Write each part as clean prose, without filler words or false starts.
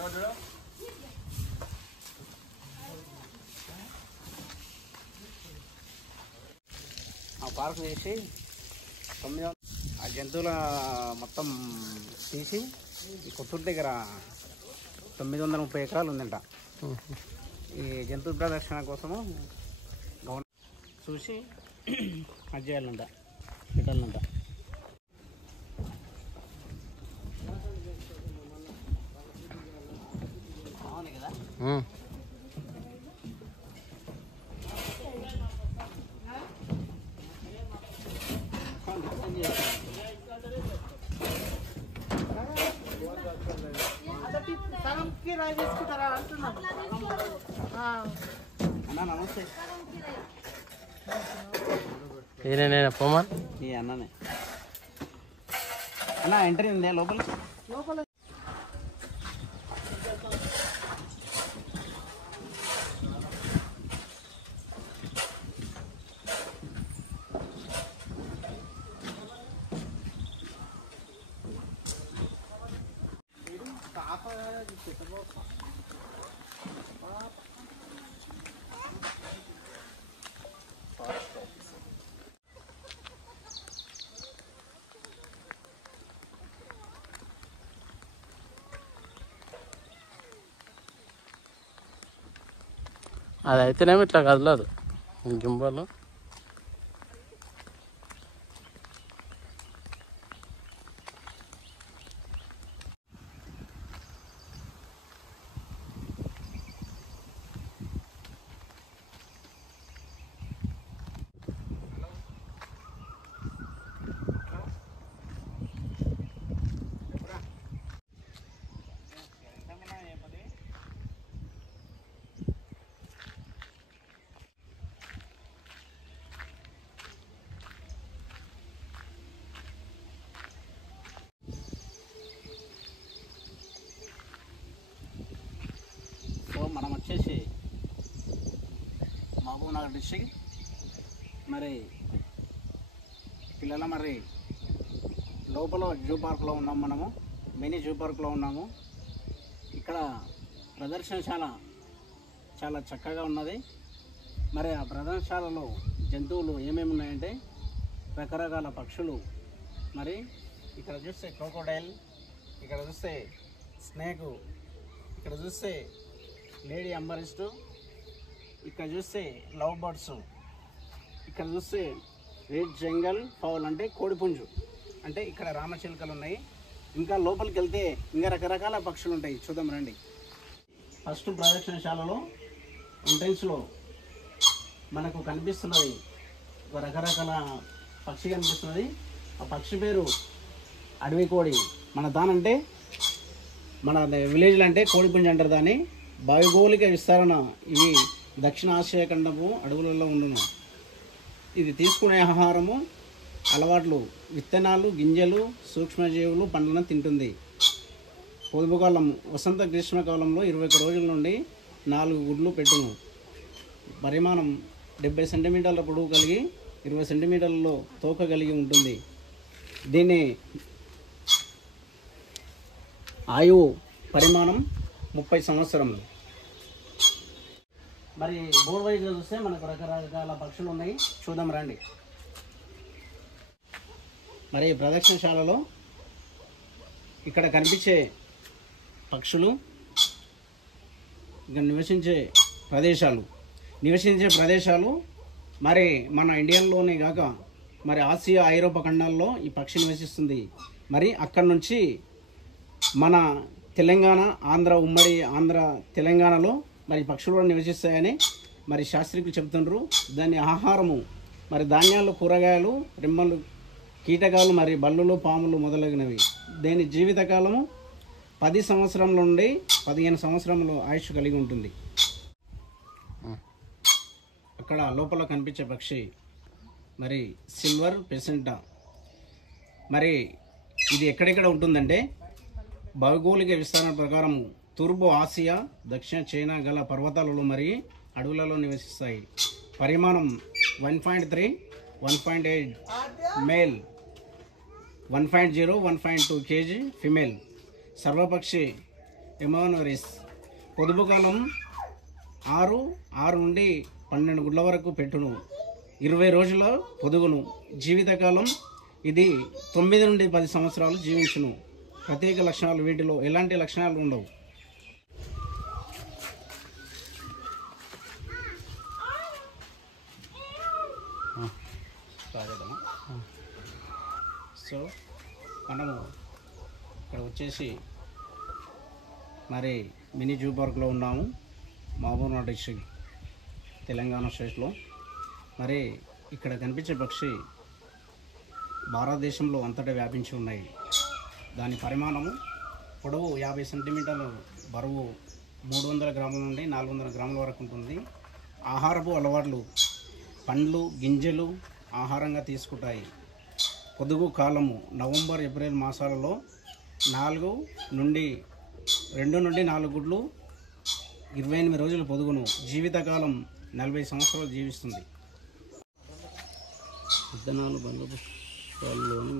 ఆ పార్క్ చేసి 9 ఆ జంతువుల మొత్తం తీసి ఈ కొత్తూరు దగ్గర 930 ఎకరాలు ఉందంట. ఈ జంతు ప్రదర్శన కోసము గవర్నమెంట్ చూసి అది చేయాలంట, పెట్టాలంట. అవును కదా. అన్నా నమస్తే. పోమా ఈ అన్ననే అన్న ఎంట్రీ ఉందే లోపల? అది అయితేనేమో ఇట్లా కదలదు గింబలు. మనం వచ్చేసి మహబూబ్నగర్ డిస్ట్రిక్ట్ మరి పిల్లల మరి లోపల జూ పార్క్లో ఉన్నాం. మనము మినీ జూ పార్క్లో ఉన్నాము. ఇక్కడ ప్రదర్శనశాల చాలా చక్కగా ఉన్నది. మరి ఆ ప్రదర్శనశాలలో జంతువులు ఏమేమి ఉన్నాయంటే రకరకాల పక్షులు, మరి ఇక్కడ చూస్తే క్రోకోడైల్, ఇక్కడ చూస్తే స్నేకు, ఇక్కడ చూస్తే లేడీ అంబరిస్టు, ఇక్కడ చూస్తే లవ్ బర్డ్స్, ఇక్కడ చూస్తే రెడ్ జంగల్ ఫౌల్ అంటే కోడిపుంజు, అంటే ఇక్కడ రామచిలుకలు ఉన్నాయి. ఇంకా లోపలికి వెళ్తే ఇంకా రకరకాల పక్షులు ఉంటాయి, చూద్దాం రండి. ఫస్ట్ ప్రదర్శనశాలలో ఎంట్రెన్స్లో మనకు కనిపిస్తున్నది ఒక రకరకాల పక్షి కనిపిస్తున్నది. ఆ పక్షి పేరు అడవి కోడి. మన దానంటే మన విలేజ్లో అంటే కోడిపుంజు అంటారు దాన్ని. భౌగోళిక విస్తరణ ఇవి దక్షిణ ఆసియా ఖండపు అడవులలో ఉండును. ఇది తీసుకునే ఆహారము అలవాట్లు విత్తనాలు, గింజలు, సూక్ష్మజీవులు, పండ్లను తింటుంది. పొదుపుకాలం వసంత గ్రీష్మకాలంలో 21 రోజుల నుండి 4 గుడ్లు పెట్టును. పరిమాణం 70 సెంటీమీటర్ల పొడవు కలిగి 20 సెంటీమీటర్లలో తోక కలిగి ఉంటుంది. దీని ఆయువు పరిమాణం 30 సంవత్సరములు. మరి బోర్డ్ వైజ్గా చూస్తే మనకు రకరకాల పక్షులు ఉన్నాయి, చూద్దాం రండి. మరి ప్రదర్శనశాలలో ఇక్కడ కనిపించే పక్షులు ఇక్కడ నివసించే ప్రదేశాలు మరి మన ఇండియాలోనే కాక మరి ఆసియా, ఐరోపా ఖండాల్లో ఈ పక్షి నివసిస్తుంది. మరి అక్కడి నుంచి మన తెలంగాణ, ఉమ్మడి ఆంధ్ర తెలంగాణలో మరి పక్షులు కూడా నివసిస్తాయని మరి శాస్త్రజ్ఞులు చెబుతుండ్రు. దాని ఆహారము మరి ధాన్యాలు, కూరగాయలు, రెమ్మలు, కీటకాలు, మరి బల్లులు, పాములు మొదలగునవి. దీని జీవితకాలము 10 సంవత్సరాల నుండి 15 సంవత్సరములు ఆయుష్ కలిగి ఉంటుంది. అక్కడ లోపల కనిపించే పక్షి మరి సిల్వర్ పెసెంటా. మరి ఇది ఎక్కడెక్కడ ఉంటుందంటే భౌగోళిక విస్తరణ ప్రకారం తూర్పు ఆసియా, దక్షిణ చైనా గల పర్వతాలలో మరి అడవులలో నివసిస్తాయి. పరిమాణం 1.3, 1.8 మేల్, 1.0, 1.2 kg ఫిమేల్. సర్వపక్షి ఎమానోరిస్. పొదుపు కాలం 6 నుండి 12 గుడ్ల వరకు పెట్టును. 20 రోజుల పొదుగును. జీవితకాలం ఇది 9 నుండి 10 సంవత్సరాలు జీవించును. ప్రత్యేక లక్షణాలు, వీటిలో ఎలాంటి లక్షణాలు ఉండవు. సో మనము ఇక్కడ వచ్చేసి మరి మినీ జూ పార్క్లో ఉన్నాము, మహబూబ్నగర్ డిస్ట్రిక్ట్, తెలంగాణ స్టేట్లో. మరి ఇక్కడ కనిపించే పక్షి భారతదేశంలో అంతటా వ్యాపించి ఉన్నాయి. దాని పరిమాణము పొడవు 50 సెంటీమీటర్లు, బరువు 300 గ్రాముల నుండి 400 గ్రాముల వరకు ఉంటుంది. ఆహారపు అలవాట్లు పండ్లు, గింజలు ఆహారంగా తీసుకుంటాయి. పొదుగు కాలము నవంబర్, ఏప్రిల్ మాసాలలో 2 నుండి 4 గుడ్లు, 28 రోజులు పొదుగును. జీవితకాలం 40 సంవత్సరాలు జీవిస్తుంది. విత్తనాలు బంధుపుష్పాల్లోని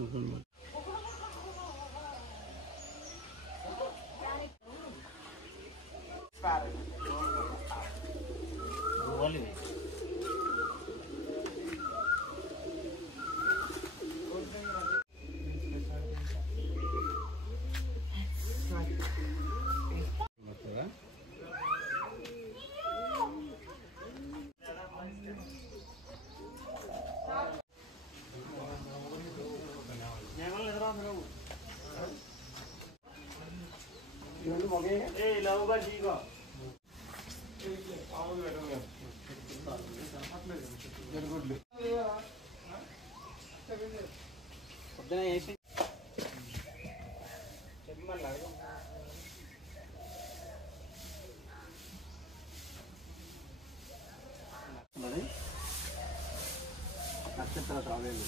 నక్షత్ర తావేలు.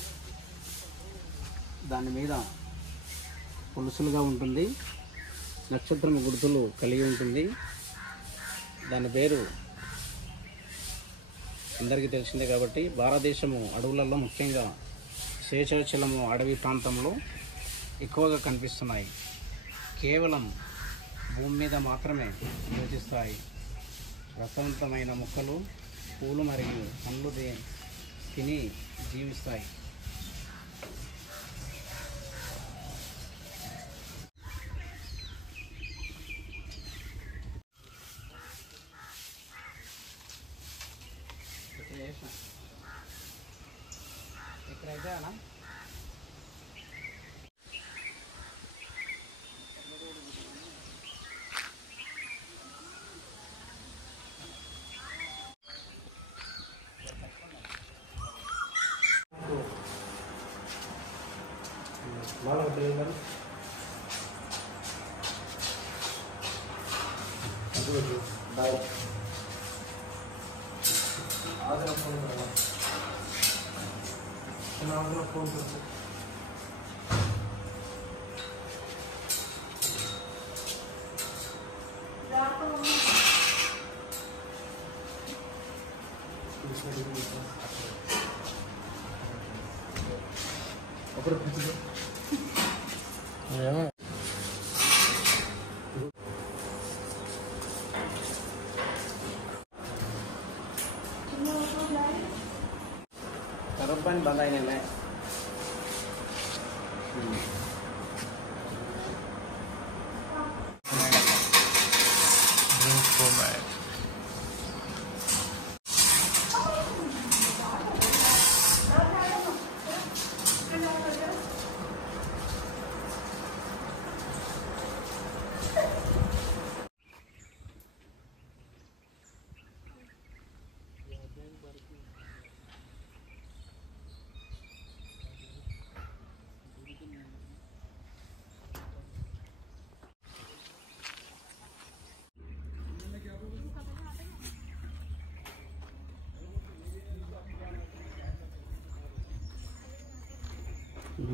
దాని మీద పులుసులుగా ఉంటుంది. నక్షత్రం గుర్తులు కలిగి ఉంటుంది. దాని పేరు అందరికీ తెలిసిందే కాబట్టి భారతదేశము అడవులలో, ముఖ్యంగా శేషాచలము అడవి ప్రాంతంలో ఎక్కువగా కనిపిస్తున్నాయి. కేవలం భూమి మీద మాత్రమే నివసిస్తాయి. రసవంతమైన మొక్కలు, పూలు మరియు పండ్లు తిని జీవిస్తాయి. ఇక్కడైతే అలా ఏమో కరబ్బాని బంద్ అయినా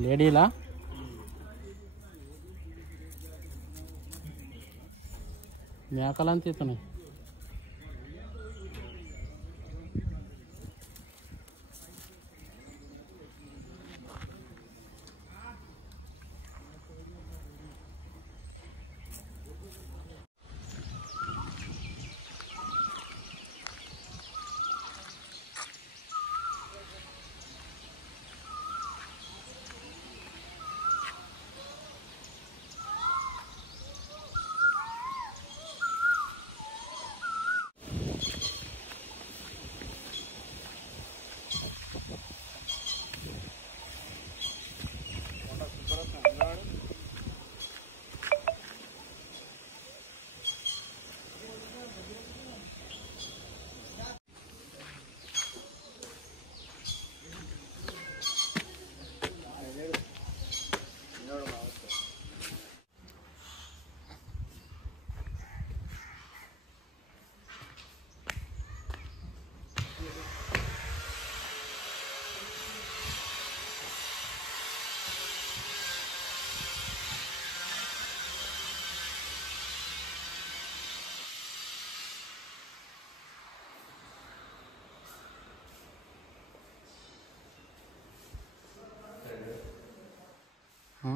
లేడీలా మేకలంత ఇతను ఆ?